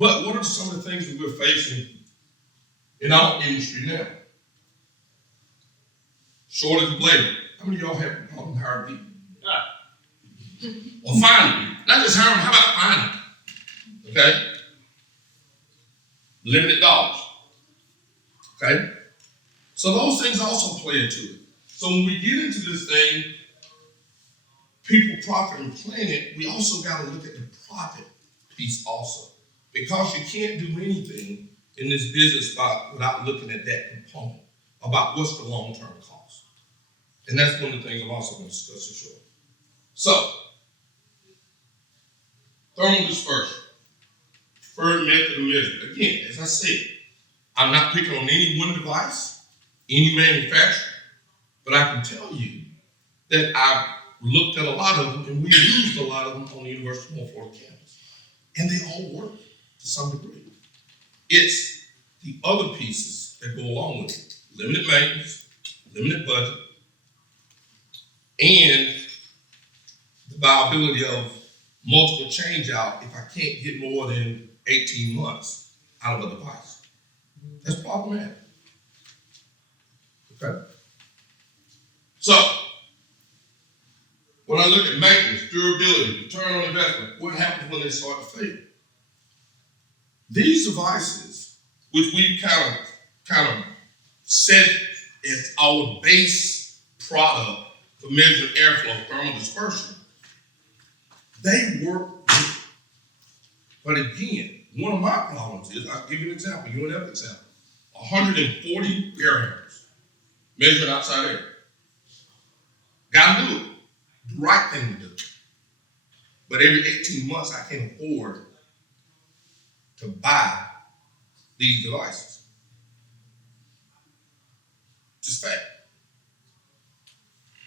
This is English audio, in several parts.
But what are some of the things that we're facing in our industry now? Shortage of labor. How many of y'all have problem hiring people? Or finding people. Not just hiring them, how about finding them? Okay? Limited dollars. Okay? So those things also play into it. So when we get into this thing, people, profit, and planet, we also got to look at the profit piece also. Because you can't do anything in this business without looking at that component about what's the long-term cost. And that's one of the things I'm also going to discuss for sure. So, thermal dispersion, preferred method of measurement. Again, as I said, I'm not picking on any one device, any manufacturer, but I can tell you that I've looked at a lot of them and we used a lot of them on the University of North Florida campus. And they all work to some degree. It's the other pieces that go along with it. Limited maintenance, limited budget, and the viability of multiple change out if I can't get more than 18 months out of a device. That's problematic. Okay? So, when I look at maintenance, durability, return on investment, what happens when they start to fail? These devices, which we kind of set as our base product for measuring airflow, thermal dispersion, they work good. But again, one of my problems is, I'll give you an example, you another example. 140 air handlers measuring outside air. Gotta do it. The right thing to do. But every 18 months, I can't afford to buy these devices. Just fact.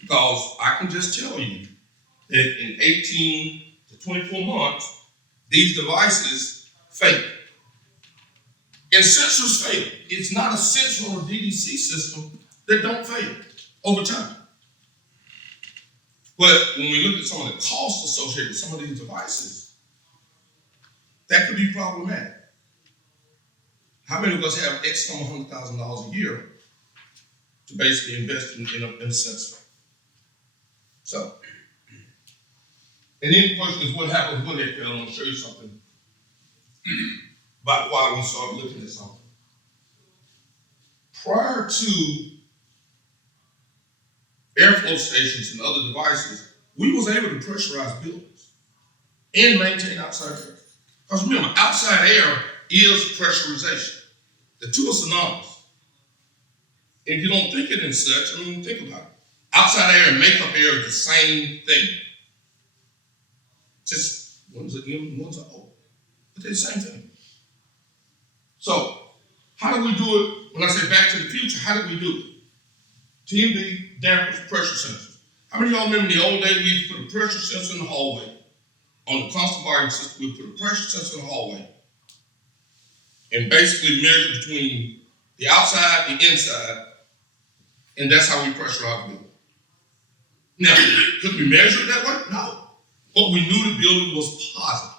Because I can just tell you that in 18 to 24 months, these devices fail. And sensors fail. It's not a sensor or DDC system that don't fail over time. But when we look at some of the costs associated with some of these devices, that could be problematic. How many of us have X number of $100,000 a year to basically invest in a sensor? So, and then the question is, what happens when they fail? I'm going to show you something about why we started looking at something. Prior to airflow stations and other devices, we was able to pressurize buildings and maintain outside air. Because remember, outside air is pressurization. The two are synonymous. And if you don't think it in such, I mean, think about it. Outside air and makeup air is the same thing. Just one's an M, one's an O. But they're the same thing. So, how do we do it? When I say back to the future, how do we do it? TMD, dampers, pressure sensors. How many of y'all remember in the old days we used to put a pressure sensor in the hallway? On the constant volume system, we put a pressure sensor in the hallway and basically measure between the outside and the inside, and that's how we pressurize the building. Now, could we measure it that way? No. But we knew the building was positive.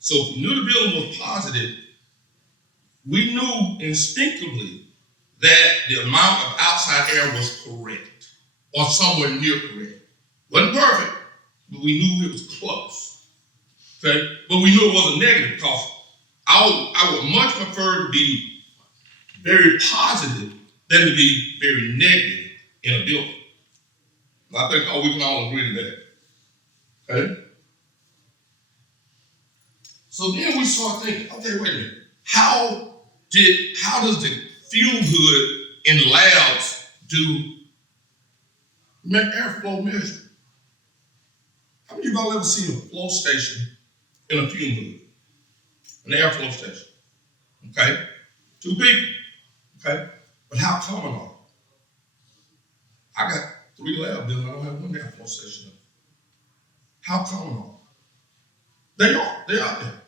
So if we knew the building was positive, we knew instinctively that the amount of outside air was correct, or somewhere near correct. Wasn't perfect, but we knew it was close. Okay? But we knew it wasn't negative because I would much prefer to be very positive than to be very negative in a building. I think we can all agree to that. Okay? So then we start thinking, okay, wait a minute. How does the fuel hood in labs do airflow measurement? How many of y'all ever seen a flow station in a fuel hood? An airflow station. Okay? Too big. Okay? But how common are they? I got 3 lab buildings, I don't have one airflow station. How common are they? They're out there.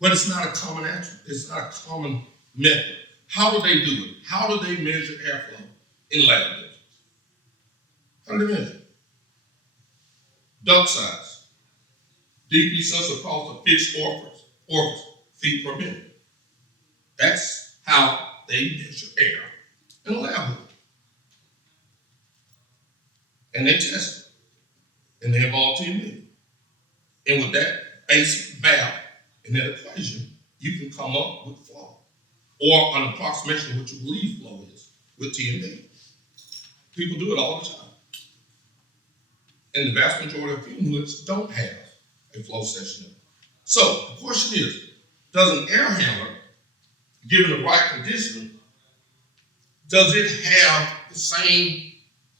But it's not a common answer. It's not a common method. How do they do it? How do they measure airflow in lab buildings? How do they measure it? Duct size. DP sensor calls a fixed orifice, feet per minute. That's how they measure air in a lab. And they test it. And they involve TMD. And with that basic math and that equation, you can come up with flow. Or an approximation of what you believe flow is with TMD. People do it all the time. And the vast majority of fuel hoods don't have a flow station in it. So the question is, does an air handler, given the right condition, does it have the same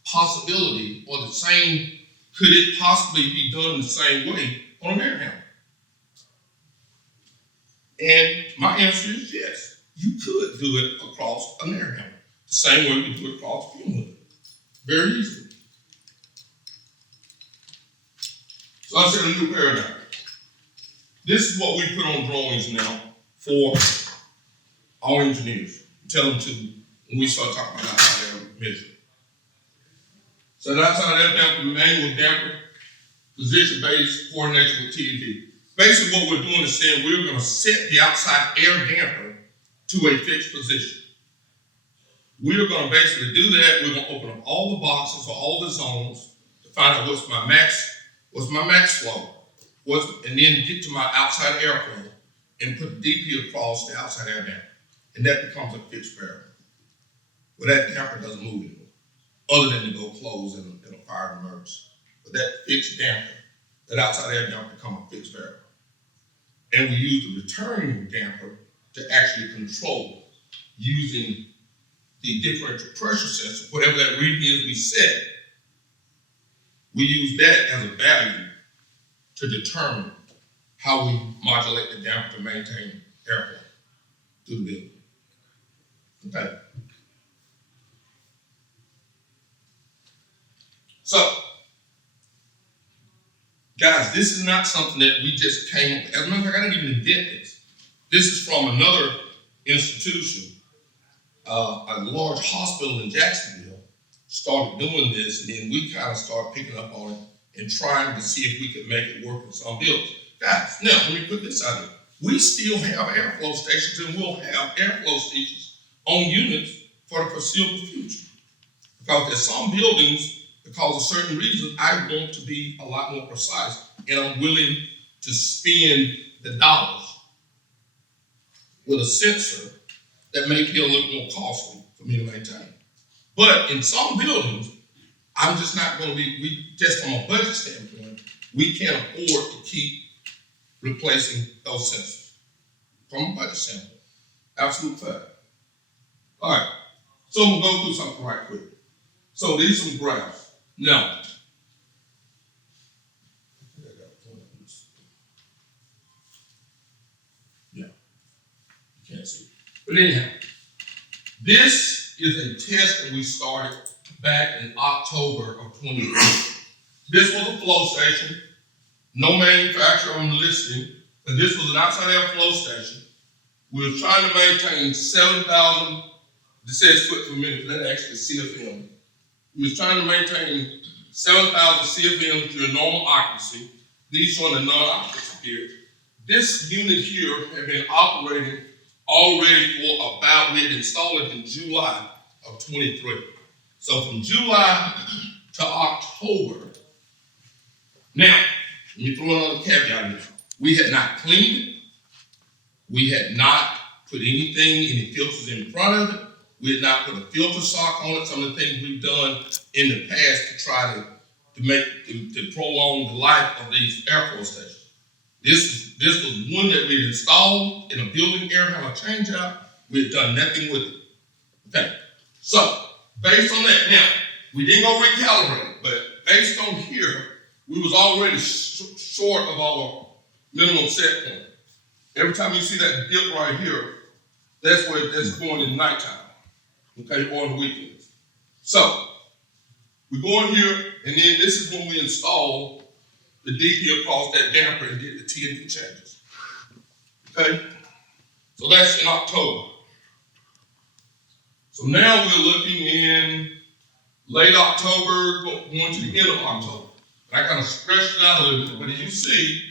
possibility or could it possibly be done the same way on an air handler? And my answer is yes. You could do it across an air handler, the same way we do it across the fuel hood. Very easily. So I said a new paradigm. This is what we put on drawings now for our engineers. Tell them to, when we start talking about outside air measure. So the outside air damper, manual damper, position-based coordination with TMD. Basically what we're doing is saying we're going to set the outside air damper to a fixed position. We're going to basically do that. We're going to open up all the boxes or all the zones to find out what's my max flow, and then get to my outside airflow and put DP across the outside air damper. And that becomes a fixed variable. Well, that damper doesn't move anymore, other than to go close in a fire emergency. But that fixed damper, that outside air damper becomes a fixed variable. And we use the returning damper to actually control using the differential pressure sensor, whatever that reading is we set. We use that as a value to determine how we modulate the damper to maintain airflow through the building. Okay. So, guys, this is not something that we just came up with. As a matter of fact, I didn't even invent this. This is from another institution. A large hospital in Jacksonville started doing this, and then we kind of started picking up on it and trying to see if we could make it work in some buildings. Guys, now let me put this out there. We still have airflow stations, and we'll have airflow stations on units for the foreseeable future. Because there's some buildings, because of certain reasons, I want to be a lot more precise, and I'm willing to spend the dollars with a sensor that may be a little more costly for me to maintain. But in some buildings, I'm just not going to just from a budget standpoint, we can't afford to keep replacing those sensors. From a budget standpoint, absolute fact. All right, so I'm going to go through something right quick. So these are some graphs. Now, yeah, you can't see. But anyhow, this is a test that we started back in October of 2020. This was a flow station, no manufacturer on the listing, but this was an outside air flow station. We were trying to maintain 7,000, it says foot per minute, but that's actually CFM. We were trying to maintain 7,000 CFM during normal occupancy. These showing the non-occupancy period. This unit here had been operating already for about, we had installed it in July of 23. So from July to October. Now, let me throw another caveat in there. We had not cleaned it. We had not put any filters in front of it. We had not put a filter sock on it. Some of the things we've done in the past to try to prolong the life of these airflow stations. This was one that we had installed in a building area on a changeout. We had done nothing with it. Okay, so based on that, now we didn't go recalibrate it, but based on here, we was already short of our minimum set point. Every time you see that dip right here, that's going in nighttime, okay, or on the weekends. So we go in here, and then this is when we install the DP across that damper and get the TNT changes. Okay? So that's in October. So now we're looking in late October, going to the end of October. And I kind of stretched it out a little bit, but as you see,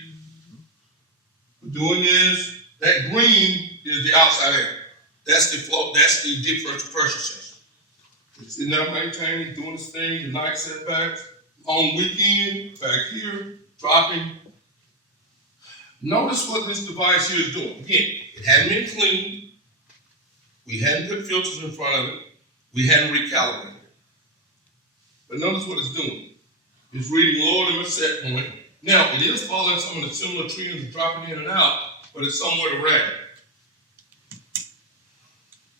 we're doing this, that green is the outside air. That's the flow, that's the differential pressure sensor. It's sitting there maintaining, doing its thing, the night setbacks, on weekend, back here, dropping. Notice what this device here is doing. Again, it hadn't been cleaned. We hadn't put filters in front of it. We hadn't recalibrated it. But notice what it's doing. It's reading lower than the set point. Now, it is following some of the similar trends, dropping in and out, but it's somewhat erratic.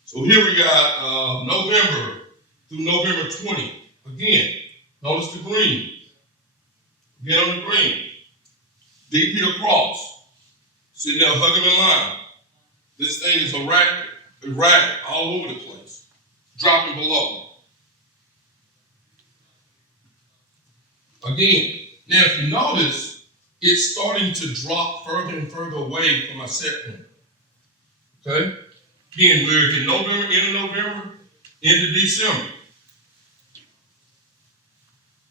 So here we got November through November 20. Again, notice the green. Again on the green. DP across. Sitting there hugging the line. This thing is erratic all over the place. Dropping below. Again, now if you notice, it's starting to drop further and further away from our set point. Okay? Again, we're in November, end of November, into December.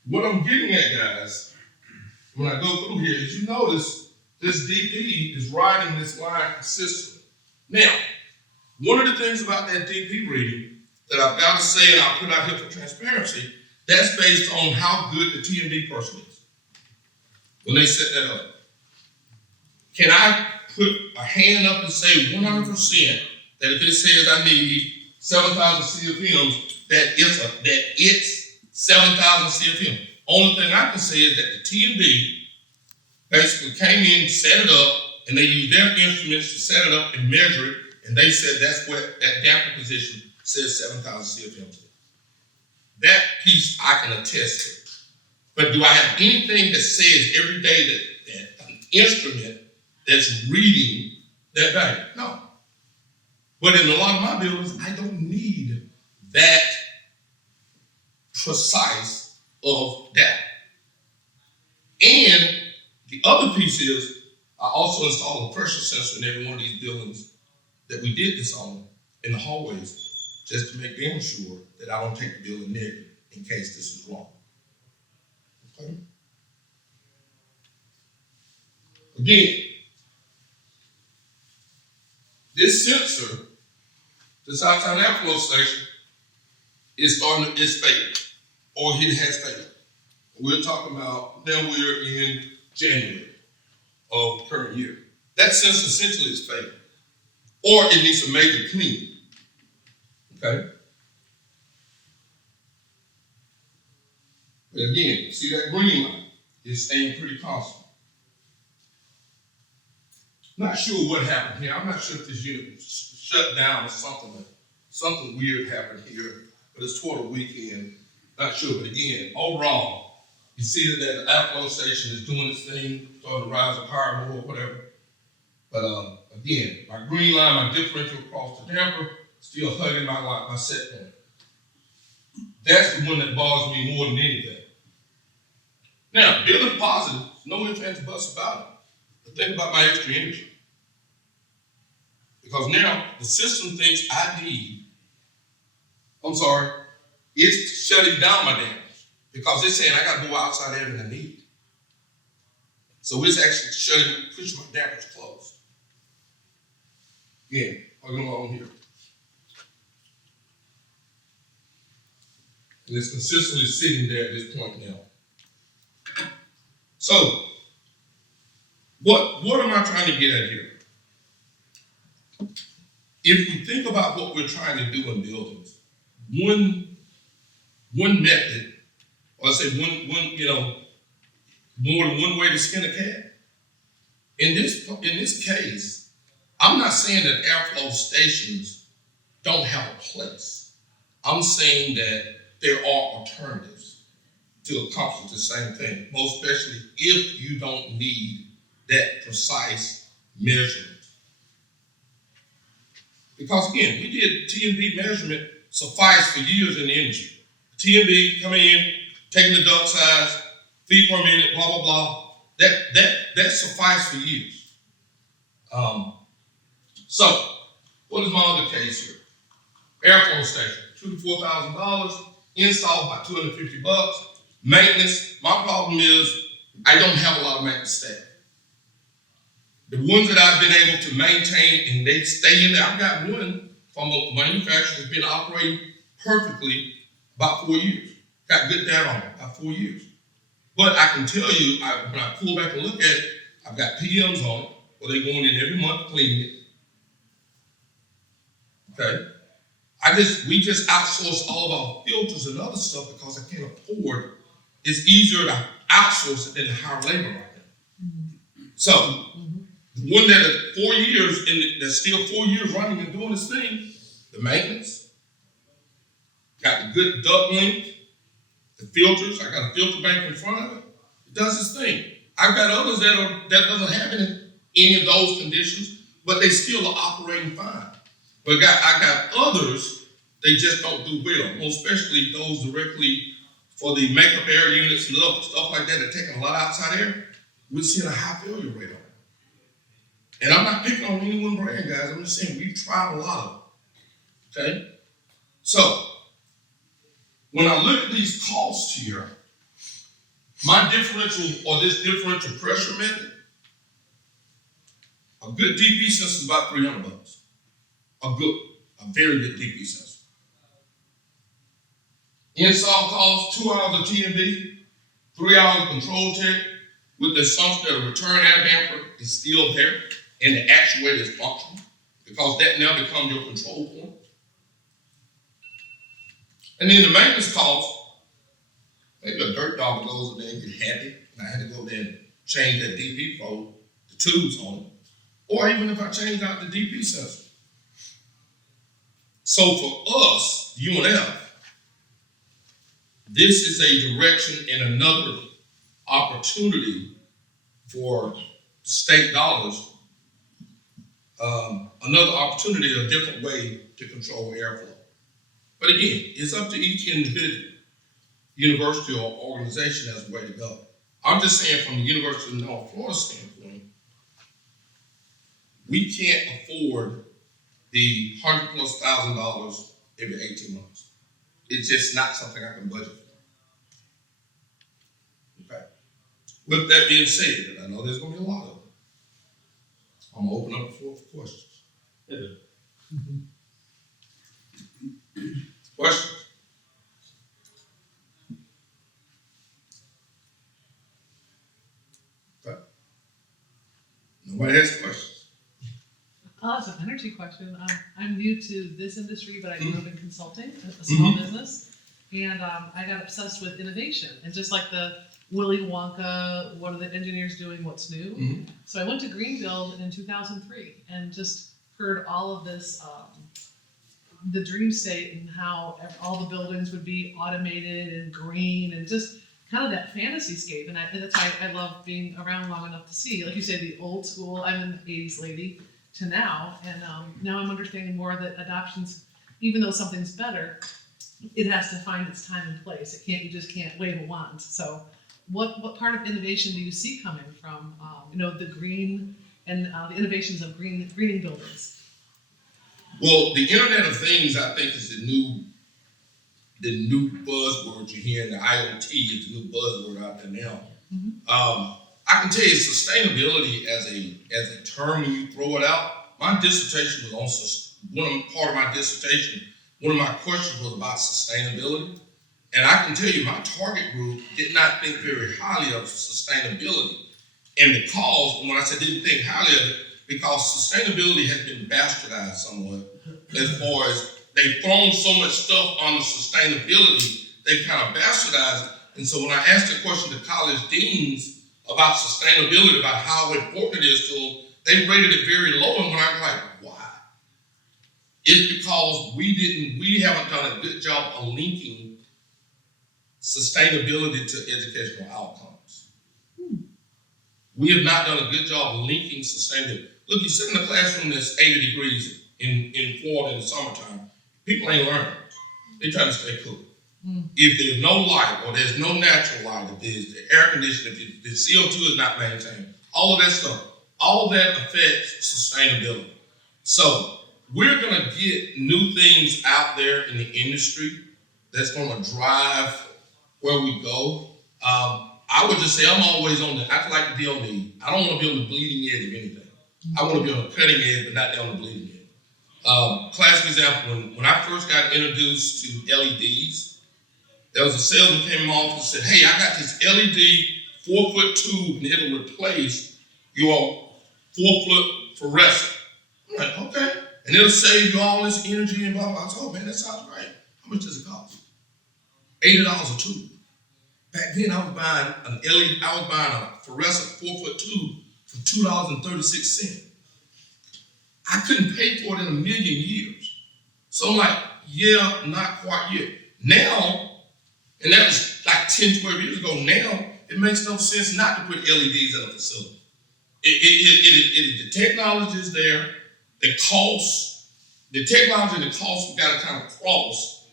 What I'm getting at, guys, when I go through here, is you notice this DP is riding this line consistently. Now, one of the things about that DP reading that I've got to say, and I'll put out here for transparency, that's based on how good the TMD person is when they set that up. Can I put a hand up and say 100% that if it says I need 7,000 CFMs, that it's 7,000 CFM? Only thing I can say is that the TMD basically came in, set it up, and they used their instruments to set it up and measure it, and they said that's what that damper position says 7,000 CFMs. That piece I can attest to. But do I have anything that says every day that an instrument that's reading that value? No. But in a lot of my buildings, I don't need that precise of data. And the other piece is I also installed a pressure sensor in every one of these buildings that we did this on in the hallways, just to make damn sure that I don't take the building negative in case this is wrong. Okay? Again, this sensor, this outside airflow station, is failing, or it has failed. We're talking about, now we're in January of the current year. That sensor essentially is failing, or it needs a major cleaning. Okay? But again, see that green line is staying pretty constant. Not sure what happened here. I'm not sure if this unit was shut down or something weird happened here, but it's toward the weekend. Not sure, but again, overall, you see that the airflow station is doing its thing, starting to rise up higher, more, whatever. But again, my green line, my differential across the damper, still hugging my set point. That's the one that bothers me more than anything. Now, building positive, no ifs, ands, or buts about it. But think about my extra energy. Because now the system thinks it's shutting down my dampers. Because it's saying I got more outside air than I need. So it's actually pushing my dampers closed. Again, hugging along here. And it's consistently sitting there at this point now. So, what am I trying to get at here? If we think about what we're trying to do in buildings, one method, or I say more than one way to skin a cat. In this case, I'm not saying that airflow stations don't have a place. I'm saying that there are alternatives to accomplish the same thing, most especially if you don't need that precise measurement. Because again, we did TMB measurement suffice for years in the industry. TMB coming in, taking the duct size, feet per minute, blah, blah, blah. That sufficed for years. So, what is my other case here? Airflow station, $2,000 to $4,000, installed by $250. Maintenance, my problem is I don't have a lot of maintenance staff. The ones that I've been able to maintain and they stay in there, I've got one from a manufacturer that's been operating perfectly about 4 years. Got good data on it, about 4 years. But I can tell you, when I pull back and look at it, I've got PMs on it, where they're going in every month cleaning it. Okay? We just outsource all of our filters and other stuff because I can't afford. It's easier to outsource it than to hire labor right now. Mm-hmm. So, the one that is 4 years and that's still 4 years running and doing this thing, the maintenance, got the good duct length, the filters. I got a filter bank in front of it. It does its thing. I've got others that doesn't have any of those conditions, but they still are operating fine. But I got others, they just don't do well, especially those directly for the makeup air units and stuff like that taking a lot of outside air. We're seeing a high failure rate on it. And I'm not picking on any one brand, guys. I'm just saying we've tried a lot of them. Okay? So, when I look at these costs here, my differential, or this differential pressure method, a good DP sensor is about $300. A very good DP sensor. Install cost, 2 hours of TMD, 3 hours of control tech, with the assumption that a return air damper is still there and the actuator is functional, because that now becomes your control point. And then the maintenance cost, maybe a dirt dog goes in there and get happy, and I had to go there and change that DP probe, the tubes on it, or even if I change out the DP sensor. So for us, UNF, this is a direction and another opportunity for state dollars, another opportunity, a different way to control airflow. But again, it's up to each individual university or organization as a way to go. I'm just saying from the University of North Florida standpoint, we can't afford the $100,000+ every 18 months. It's just not something I can budget for. Okay. With that being said, and I know there's going to be a lot of them, I'm going to open up the floor for questions. Questions? Okay. Nobody has questions. It's an energy question. I'm new to this industry, but I grew up in consulting, a small business, and I got obsessed with innovation. And just like the Willy Wonka, what are the engineers doing, what's new? So I went to Greenbuild in 2003 and just heard all of this, the dream state and how all the buildings would be automated and green and just kind of that fantasy scape. And that's why I love being around long enough to see, like you say, the old school, I'm an 80s lady, to now. And now I'm understanding more that adoptions, even though something's better, it has to find its time and place. You just can't wave a wand. So what part of innovation do you see coming from, the green and the innovations of greening buildings? Well, the Internet of Things, I think, is the new buzzword you hear. The IoT is the new buzzword out there now. I can tell you, sustainability as a term when you throw it out. My dissertation was on part of my dissertation. One of my questions was about sustainability, and I can tell you, my target group did not think very highly of sustainability. And because, when I said didn't think highly of it, because sustainability has been bastardized somewhat, as far as they've thrown so much stuff on the sustainability, they've kind of bastardized it. And so when I asked the question to college deans about sustainability, about how important it is to them, they rated it very low. And when I was like, why? It's because we haven't done a good job of linking sustainability to educational outcomes. We have not done a good job of linking sustainability. Look, you sit in a classroom that's 80 degrees in Florida in the summertime. People ain't learning. They're trying to stay cool. If there's no light, or there's no natural light, if there's the air conditioning, if the CO2 is not maintained, all of that stuff, all of that affects sustainability. So we're going to get new things out there in the industry that's going to drive where we go. I would just say I like to be I don't want to be on the bleeding edge of anything. I want to be on the cutting edge, but not on the bleeding edge. Classic example, when I first got introduced to LEDs, there was a salesman came in my office and said, hey, I got this LED 4-foot tube and it'll replace your 4-foot fluorescent. I'm like, okay. And it'll save you all this energy and blah, blah, blah. I said, oh man, that sounds great. How much does it cost? $80 a tube. Back then I was buying an LED, I was buying a fluorescent 4-foot tube for $2.36. I couldn't pay for it in a million years. So I'm like, yeah, not quite yet. Now, and that was like 10, 12 years ago, now it makes no sense not to put LEDs in a facility. The technology is there, the technology and the cost have got to kind of cross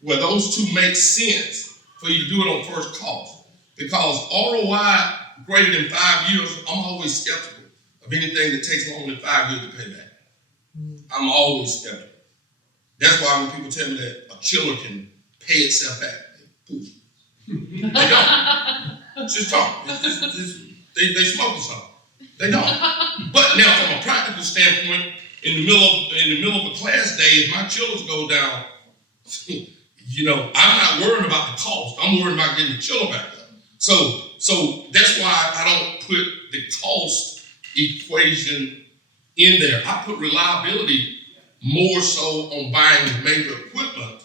where those two make sense for you to do it on first cost. Because ROI greater than 5 years, I'm always skeptical of anything that takes longer than 5 years to pay back. I'm always skeptical. That's why when people tell me that a chiller can pay itself back, they don't. Just talk. They smoking something. They don't. But now, from a practical standpoint, in the middle of a class day, if my chillers go down, I'm not worrying about the cost. I'm worried about getting the chiller back up. So that's why I don't put the cost equation in there. I put reliability more so on buying major equipment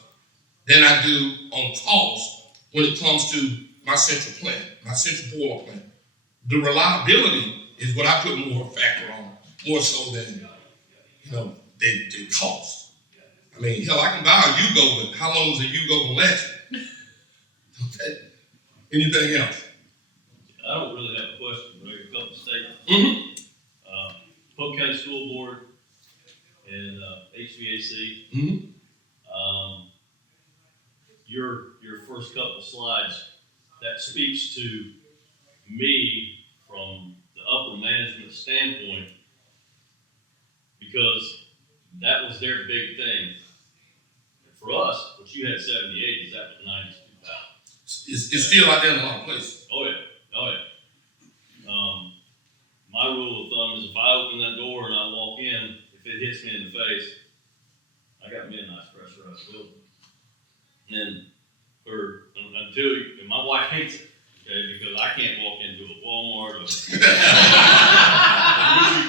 than I do on cost when it comes to my central plant, my central boiler plant. The reliability is what I put more factor on, more so than the cost. I mean, hell, I can buy a Yugo, but how long is a Yugo gonna last? Okay. Anything else? I don't really have a question, but I have a couple of statements. Mm-hmm. Polk County School Board and HVAC. Mm-hmm. Your first couple of slides, that speaks to me from the upper management standpoint, because that was their big thing. For us, what you had 78 is that was 90s, 2000. It's still out there in a lot of places. Oh yeah. My rule of thumb is if I open that door and I walk in, if it hits me in the face, I got me a nice pressurized building. And and my wife hates it, okay, because I can't walk into a Walmart or a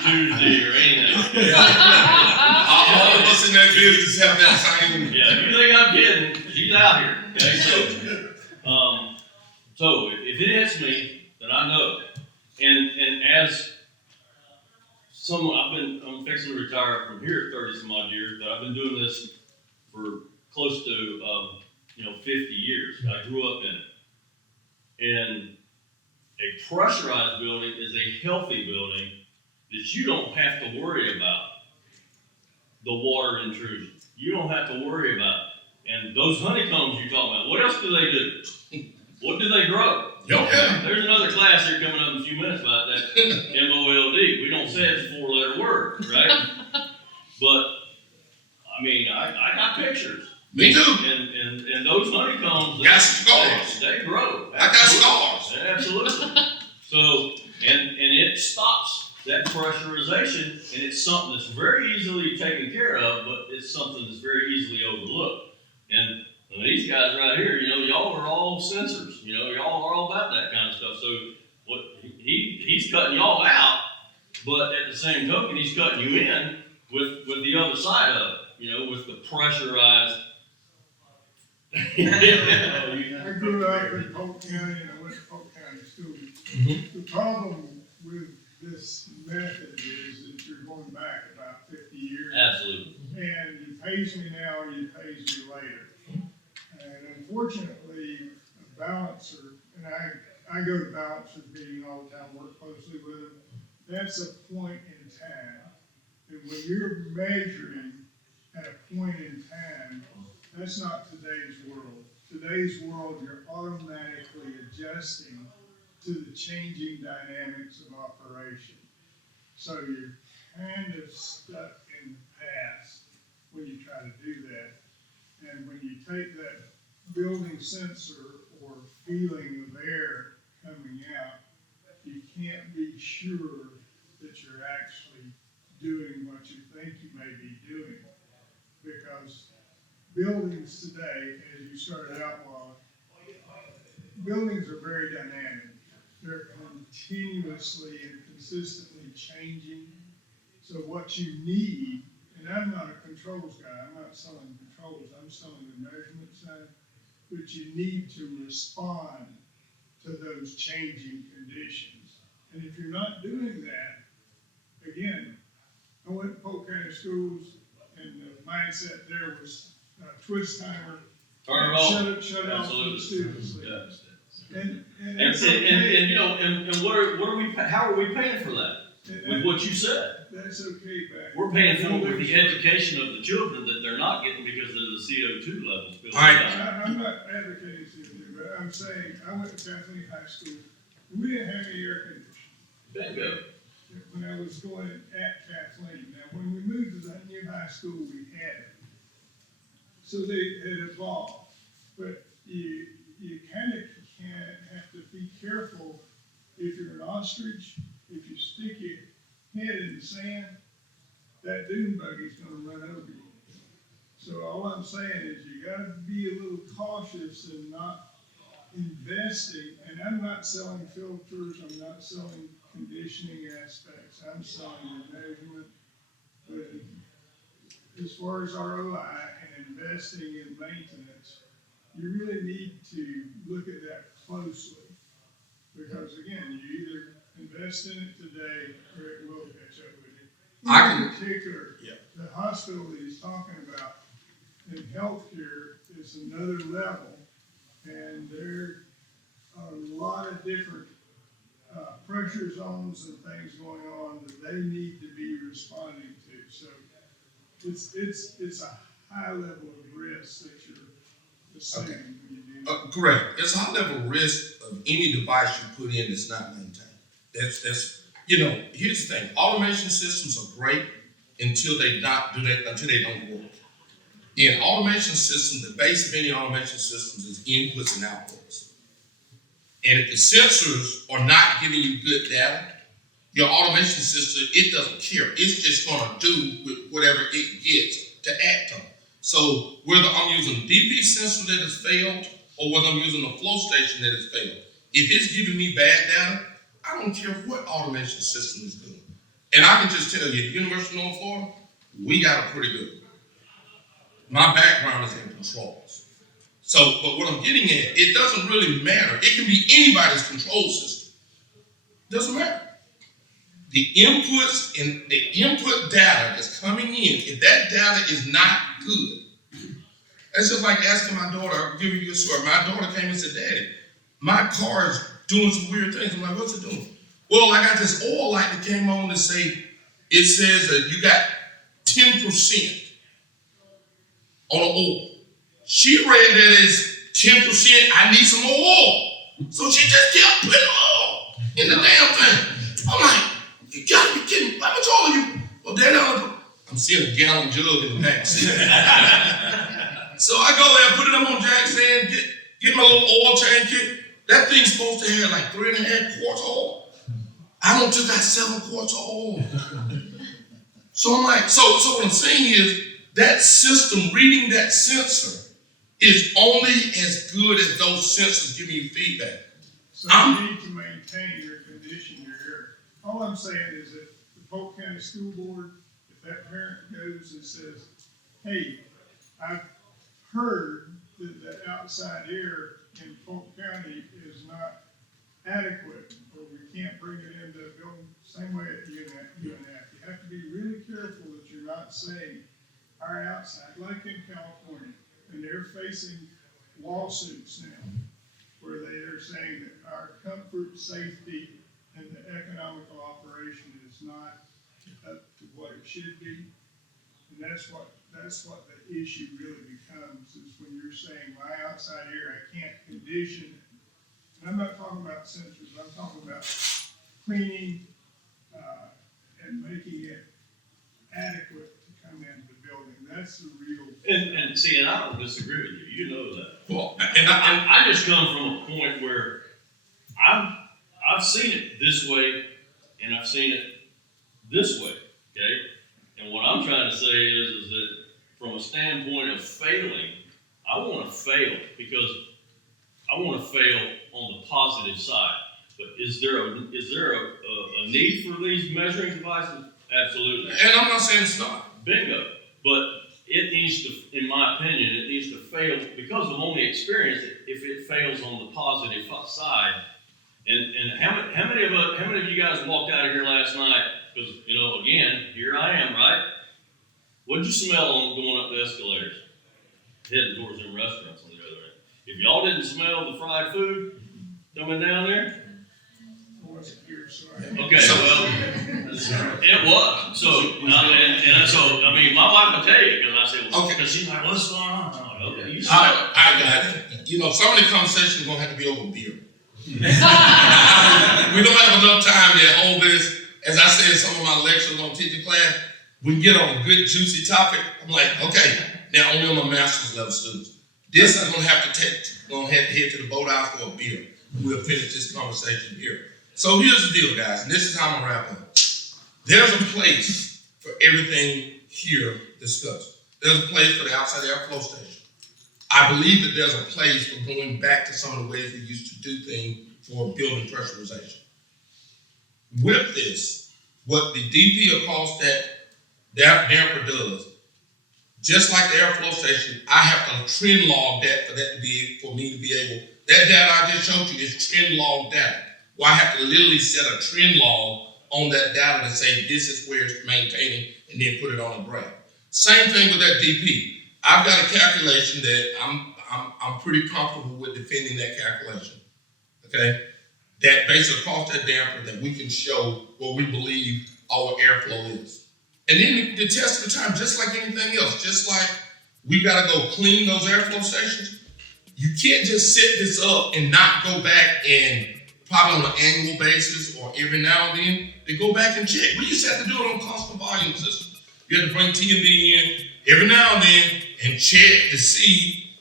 Tuesday or anything. All of us in that business have that same. Yeah, you think I'm kidding? She's out here. Okay, so if it hits me, then I know. And as someone, I'm fixing to retire from here at 30 some odd years, but I've been doing this for close to 50 years. I grew up in it. And a pressurized building is a healthy building that you don't have to worry about the water intrusion. You don't have to worry about it. And those honeycombs you're talking about, what else do they do? What do they grow? Yeah. There's another class here coming up in a few minutes about that MOLD. We don't say it's a 4-letter word, right? But I mean, I got pictures. Me too. And those honeycombs, got scars. They grow. I got scars. Absolutely. So and it stops that pressurization, and it's something that's very easily taken care of, but it's something that's very easily overlooked. And these guys right here, y'all are all sensors. Y'all are all about that kind of stuff. So what he's cutting y'all out, but at the same token, he's cutting you in with the other side of it. With the pressurized. I grew up in Polk County and I went to Polk County School. Mm-hmm. The problem with this method is that you're going back about 50 years. Absolutely. And you pays me now or you pays me later. And unfortunately, a balancer, and I go to balancer meeting all the time, work closely with them. That's a point in time. And when you're measuring at a point in time, that's not today's world. Today's world, you're automatically adjusting to the changing dynamics of operation. So you're kind of stuck in the past when you try to do that. And when you take that building sensor or feeling of air coming out, you can't be sure that you're actually doing what you think you may be doing. Because buildings today, as you started out, Wallace, buildings are very dynamic. They're continuously and consistently changing. So what you need, and I'm not a controls guy, I'm not selling controls, I'm selling the measurement side, but you need to respond to those changing conditions. And if you're not doing that, again, I went to Polk County Schools, and the mindset there was twist timer, Turn it off. shut it off Absolutely. for the students. Yeah. And And, it's and, okay. and, you know, and what are we, how are we paying for that? With what you said. That's okay back. We're paying for it with the education of the children that they're not getting because of the CO2 levels. building All right. up. I'm not advocating CO2, but I'm saying, I went to Kathleen High School, and we didn't have any air conditioning. Bingo. When I was going at Kathleen. Now, when we moved to that new high school, we had it. So they had evolved, but you kind of have to be careful. If you're an ostrich, if you stick your head in the sand, that dune buggy's gonna run over you. So all I'm saying is you gotta be a little cautious and not investing, and I'm not selling filters, I'm not selling conditioning aspects, I'm selling the measurement. But as far as ROI and investing in maintenance, you really need to look at that closely. Because again, you either invest in it today or it will catch up with you. I In can- particular, Yeah. the hospital that he's talking about in healthcare is another level. And there are a lot of different pressure zones and things going on that they need to be responding to. So it's a high level of risk that you're assuming when you do. Correct. It's a high level risk of any device you put in that's not maintained. That's you know, here's the thing, automation systems are great until they don't work. In automation systems, the base of any automation systems is inputs and outputs. And if the sensors are not giving you good data, your automation system, it doesn't care. It's just gonna do with whatever it gets to act on. So whether I'm using a DP sensor that has failed or whether I'm using a flow station that has failed, if it's giving me bad data, I don't care what automation system is doing. And I can just tell you, at University of North Florida, we got it pretty good. My background is in controls. So, but what I'm getting at, it doesn't really matter. It can be anybody's control system. Doesn't matter. The inputs and the input data that's coming in, if that data is not good, that's just like asking my daughter, I'll give you a story. My daughter came and said, Daddy, my car is doing some weird things. I'm like, what's it doing? Well, I got this oil light that came on to say, it says that you got 10% on the oil. She read that as 10%, I need some more oil. So she just kept putting oil in the damn thing. I'm like, you gotta be kidding. How much oil are you? Well, Daddy, I'm seeing a gallon jug in the back seat. So I go there, put it up on jack stand, get my little oil change kit. That thing's supposed to have like 3.5 quarts of oil. I don't took out 7 quarts of oil. So I'm like, so what I'm saying is that system, reading that sensor, is only as good as those sensors giving you feedback. So you need to maintain your condition, your air. All I'm saying is that the Polk County School Board, if that parent goes and says, hey, I've heard that the outside air in Polk County is not adequate, or we can't bring it into the building, same way at UNF. You have to be really careful that you're not saying our outside, like in California, and they're facing lawsuits now, where they are saying that our comfort, safety, and the economical operation is not up to what it should be. And that's what the issue really becomes, is when you're saying my outside air, I can't condition it. And I'm not talking about sensors, I'm talking about cleaning, and making it adequate to come into the building. That's the real. And see, and I don't disagree with you. You know that. Well, and I just come from a point where I've seen it this way and I've seen it this way. Okay, trying to say is that from a standpoint of failing, I want to fail because I want to fail on the positive side. But is there a need for these measuring devices? Absolutely. And I'm not saying it's not. Bingo. But it needs to, in my opinion, it needs to fail because of only experience. If it fails on the positive side, and how many of you guys walked out of here last night? Because again, here I am, right? What'd you smell on going up the escalators, heading towards them restaurants on the other end? If y'all didn't smell the fried food coming down there. Wasn't here, so Okay, well, it was. So, and so, I mean, my wife will tell you, because I said, well, Okay. because she's like, what's going on? I'm like, okay, you smell I got it. Some of the conversations are going to have to be over beer. We don't have enough time to hold this. As I said in some of my lectures on teaching class, we get on a good, juicy topic. I'm like, okay, now only on my master's level students. This is going to have to head to the boat house for a beer. We'll finish this conversation here. So here's the deal, guys, and this is how I'm gonna wrap up. There's a place for everything here discussed. There's a place for the outside airflow station. I believe that there's a place for going back to some of the ways we used to do things for building pressurization. With this, what the DP across that damper does, just like the airflow station, I have to trend log that for me to be able. That data I just showed you is trend log data. Well, I have to literally set a trend log on that data to say this is where it's maintaining and then put it on a graph. Same thing with that DP. I've got a calculation that I'm pretty comfortable with defending that calculation. Okay? That based across that damper that we can show what we believe our airflow is. And then the test of the time, just like anything else, just like we gotta go clean those airflow stations, you can't just set this up and not go back and probably on an annual basis or every now and then, to go back and check. We used to have to do it on constant volume systems. You had to bring T&B in every now and then and check to see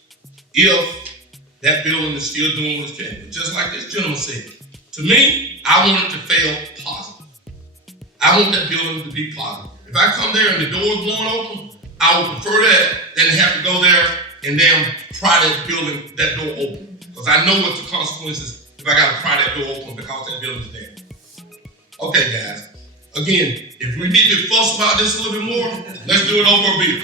if that building is still doing what it's capable. Just like this gentleman said. To me, I want it to fail positive. I want that building to be positive. If I come there and the door is blowing open, I would prefer that than to have to go there and then pry that door open. Because I know what the consequences if I gotta pry that door open because that building's there. Okay, guys. Again, if we need to fuss about this a little bit more, let's do it over a beer.